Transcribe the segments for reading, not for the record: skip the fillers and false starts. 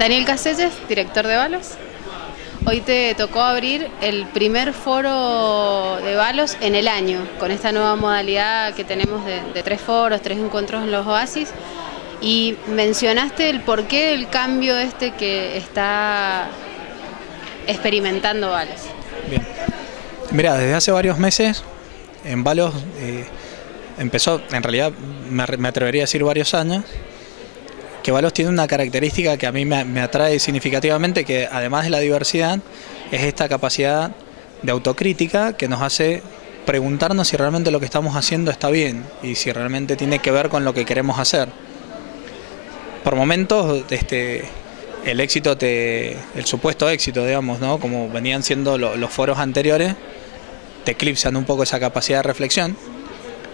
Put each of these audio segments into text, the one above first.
Daniel Caselles, director de Valos. Hoy te tocó abrir el primer foro de Valos en el año, con esta nueva modalidad que tenemos de 3 foros, 3 encuentros en los oasis. Y mencionaste el porqué del cambio que está experimentando Valos. Bien. Mira, desde hace varios meses en Valos empezó, en realidad me atrevería a decir varios años, que Valos tiene una característica que a mí me atrae significativamente, que además de la diversidad, es esta capacidad de autocrítica que nos hace preguntarnos si realmente lo que estamos haciendo está bien y si realmente tiene que ver con lo que queremos hacer. Por momentos, el éxito, el supuesto éxito, digamos, ¿no? Como venían siendo los foros anteriores, te eclipsan un poco esa capacidad de reflexión.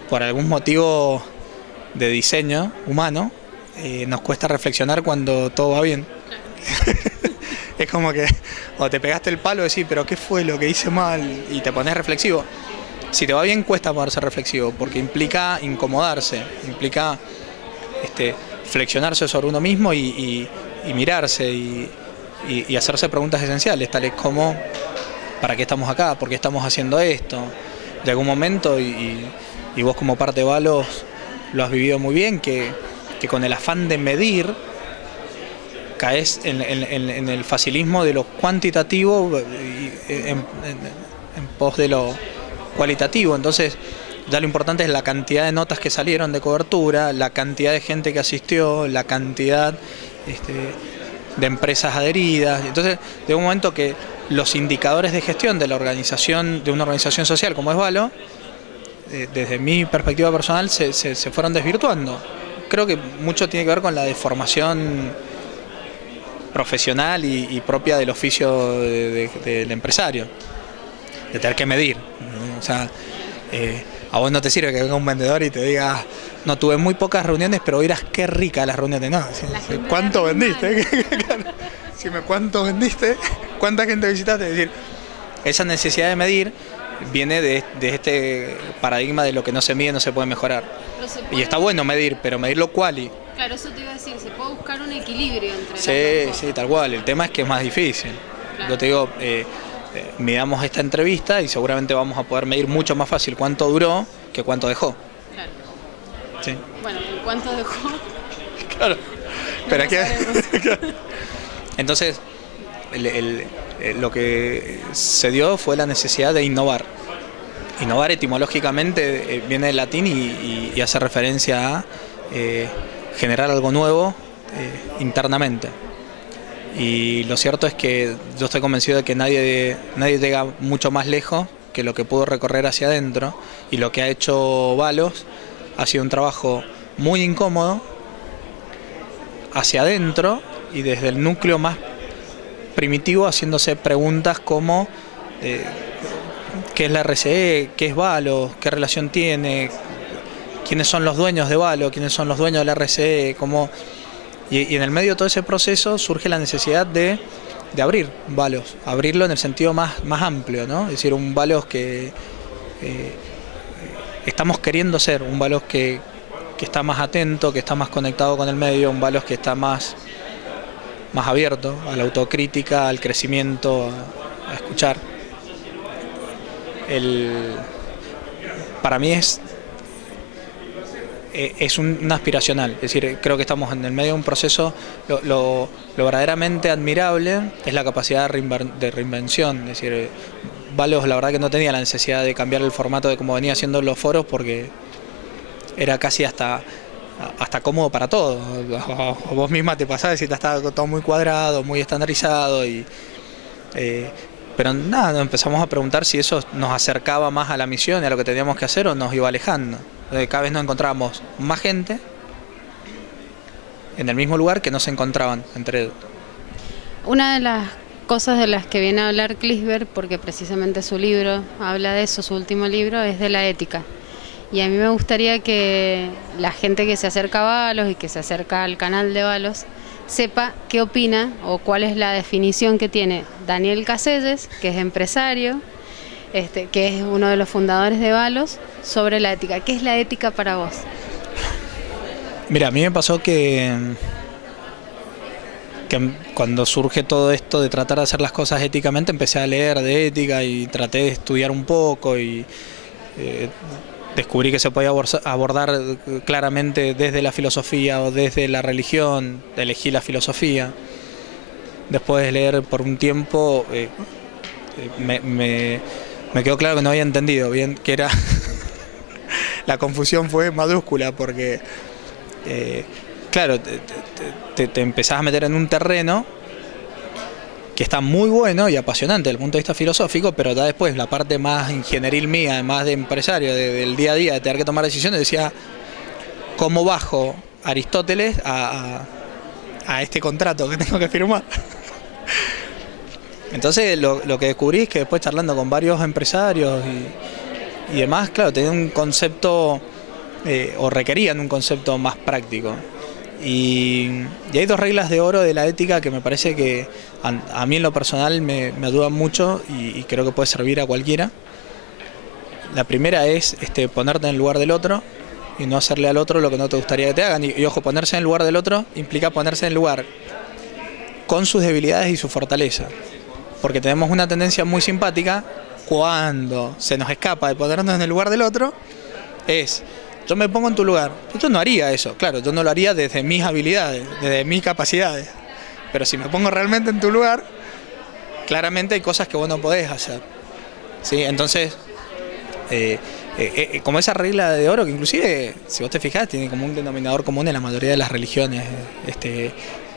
Por algún motivo de diseño humano, nos cuesta reflexionar cuando todo va bien. Es como que o te pegaste el palo y decís, pero ¿qué fue lo que hice mal? Y te pones reflexivo. Si te va bien, cuesta ponerse reflexivo, porque implica incomodarse, implica flexionarse sobre uno mismo y mirarse y hacerse preguntas esenciales, tales como ¿para qué estamos acá? ¿Por qué estamos haciendo esto? De algún momento, y vos como parte de Valos lo has vivido muy bien, que con el afán de medir caes en el facilismo de lo cuantitativo en pos de lo cualitativo. Entonces ya lo importante es la cantidad de notas que salieron de cobertura, la cantidad de gente que asistió, la cantidad de empresas adheridas. Entonces, de un momento que los indicadores de gestión de la organización, de una organización social como es Valos, desde mi perspectiva personal, se fueron desvirtuando. Creo que mucho tiene que ver con la deformación profesional y propia del oficio del empresario, de tener que medir. O sea, a vos no te sirve que venga un vendedor y te diga, no, tuve muy pocas reuniones, pero oirás qué rica las reuniones. No, ¿cuánto vendiste? Decime, ¿cuánto vendiste? ¿Cuánta gente visitaste? Es decir, esa necesidad de medir viene de este paradigma de lo que no se mide no se puede mejorar. Y está bueno medir, pero medirlo quali. Claro, eso te iba a decir, se puede buscar un equilibrio entre Sí, tal cual. El tema es que es más difícil. Claro. Yo te digo, midamos esta entrevista y seguramente vamos a poder medir mucho más fácil cuánto duró que cuánto dejó. Claro. Sí. Bueno, ¿cuánto dejó? Claro. Pero aquí... Entonces, lo que se dio fue la necesidad de innovar. Innovar etimológicamente viene del latín y hace referencia a generar algo nuevo internamente. Y lo cierto es que yo estoy convencido de que nadie llega mucho más lejos que lo que pudo recorrer hacia adentro, y lo que ha hecho Valos ha sido un trabajo muy incómodo hacia adentro y desde el núcleo más primitivo, haciéndose preguntas como ¿qué es la RCE? ¿Qué es Valos? ¿Qué relación tiene? ¿Quiénes son los dueños de Valos? ¿Quiénes son los dueños de la RCE? ¿Cómo? Y en el medio de todo ese proceso surge la necesidad de abrir Valos, abrirlo en el sentido más amplio, ¿no? Es decir, un Valos que estamos queriendo ser, un Valos que está más atento, que está más conectado con el medio, un Valos que está más abierto a la autocrítica, al crecimiento, a escuchar. Para mí es un aspiracional, es decir, creo que estamos en el medio de un proceso. Lo verdaderamente admirable es la capacidad de reinvención. Es decir, Valos la verdad que no tenía la necesidad de cambiar el formato de cómo venía haciendo los foros, porque era casi hasta cómodo para todo. Vos misma te pasás y estaba todo muy cuadrado, muy estandarizado, pero nada, nos empezamos a preguntar si eso nos acercaba más a la misión y a lo que teníamos que hacer, o nos iba alejando. Cada vez nos encontrábamos más gente en el mismo lugar que no se encontraban entre ellos. Una de las cosas de las que viene a hablar Clisber, porque precisamente su libro habla de eso, su último libro, es de la ética. Y a mí me gustaría que la gente que se acerca a Valos y que se acerca al canal de Valos sepa qué opina o cuál es la definición que tiene Daniel Caselles, que es empresario, que es uno de los fundadores de Valos, sobre la ética. ¿Qué es la ética para vos? Mira, a mí me pasó que que cuando surge todo esto de tratar de hacer las cosas éticamente, empecé a leer de ética y traté de estudiar un poco y descubrí que se podía abordar claramente desde la filosofía o desde la religión. Elegí la filosofía. Después de leer por un tiempo, me quedó claro que no había entendido bien que era... La confusión fue mayúscula porque, claro, te empezás a meter en un terreno que está muy bueno y apasionante desde el punto de vista filosófico, pero ya después la parte más ingenieril mía, más de empresario, del día a día, de tener que tomar decisiones, decía, ¿cómo bajo Aristóteles a este contrato que tengo que firmar? Entonces lo que descubrí es que después charlando con varios empresarios y demás, claro, tenían un concepto, o requerían un concepto más práctico. Y hay dos reglas de oro de la ética que me parece que a mí en lo personal me ayudan mucho y creo que puede servir a cualquiera. La primera es ponerte en el lugar del otro y no hacerle al otro lo que no te gustaría que te hagan. Y ojo, ponerse en el lugar del otro implica ponerse en el lugar con sus debilidades y su fortaleza. Porque tenemos una tendencia muy simpática cuando se nos escapa de ponernos en el lugar del otro, yo me pongo en tu lugar. Yo no haría eso, claro, yo no lo haría desde mis habilidades, desde mis capacidades. Pero si me pongo realmente en tu lugar, claramente hay cosas que vos no podés hacer. ¿Sí? Entonces, como esa regla de oro, que inclusive, si vos te fijás, tiene como un denominador común en la mayoría de las religiones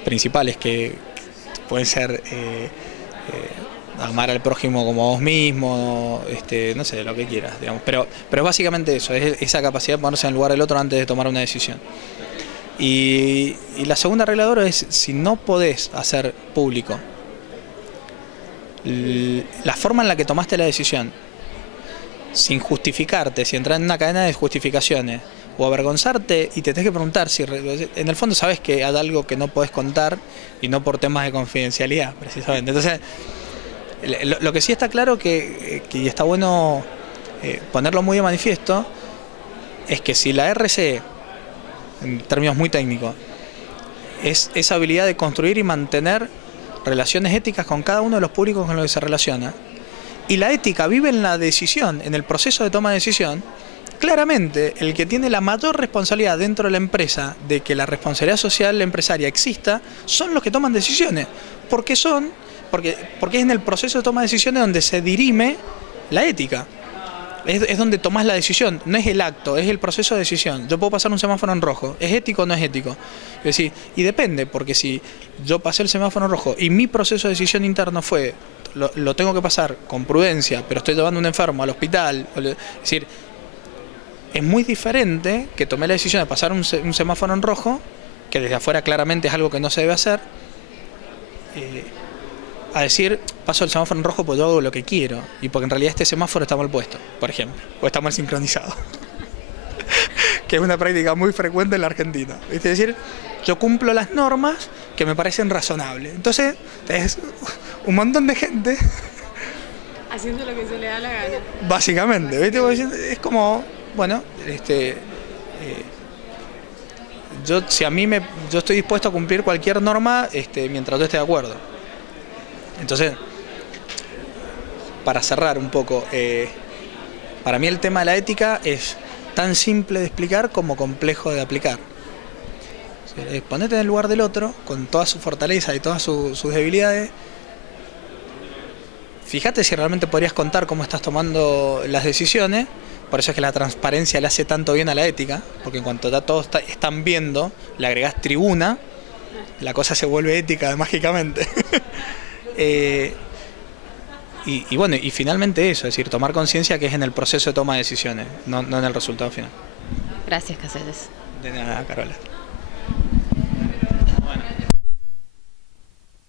principales, que pueden ser amar al prójimo como a vos mismo, no sé, lo que quieras, digamos. Pero es básicamente eso, es esa capacidad de ponerse en el lugar del otro antes de tomar una decisión. Y la segunda regla de oro es, si no podés hacer público la forma en la que tomaste la decisión, sin justificarte, sin entrar en una cadena de justificaciones, o avergonzarte y te tenés que preguntar si en el fondo sabes que hay algo que no podés contar y no por temas de confidencialidad, precisamente. Entonces, lo que sí está claro que está bueno ponerlo muy de manifiesto es que si la RC, en términos muy técnicos, es esa habilidad de construir y mantener relaciones éticas con cada uno de los públicos con los que se relaciona, y la ética vive en la decisión, en el proceso de toma de decisión, claramente el que tiene la mayor responsabilidad dentro de la empresa de que la responsabilidad social empresaria exista son los que toman decisiones, porque es en el proceso de toma de decisiones donde se dirime la ética. Es donde tomás la decisión, no es el acto, es el proceso de decisión. Yo puedo pasar un semáforo en rojo, ¿es ético o no es ético? Es decir, y depende, porque si yo pasé el semáforo en rojo y mi proceso de decisión interno fue, lo tengo que pasar con prudencia, pero estoy llevando a un enfermo al hospital, es decir, es muy diferente que tomé la decisión de pasar un semáforo en rojo, que desde afuera claramente es algo que no se debe hacer, a decir, paso el semáforo en rojo porque yo hago lo que quiero y porque en realidad este semáforo está mal puesto, por ejemplo, o está mal sincronizado. Que es una práctica muy frecuente en la Argentina. Es decir, yo cumplo las normas que me parecen razonables. Entonces, es un montón de gente haciendo lo que se le da la gana. Básicamente, ¿viste? Es como, bueno, yo estoy dispuesto a cumplir cualquier norma mientras yo esté de acuerdo. Entonces, para cerrar un poco, para mí el tema de la ética es tan simple de explicar como complejo de aplicar. Es ponerte en el lugar del otro, con toda su fortaleza y todas sus debilidades. Fíjate si realmente podrías contar cómo estás tomando las decisiones. Por eso es que la transparencia le hace tanto bien a la ética, porque en cuanto ya todos están viendo, le agregás tribuna, la cosa se vuelve ética mágicamente. Y bueno, y finalmente eso, es decir, tomar conciencia que es en el proceso de toma de decisiones, no en el resultado final. Gracias, Cáceres. De nada, Carola.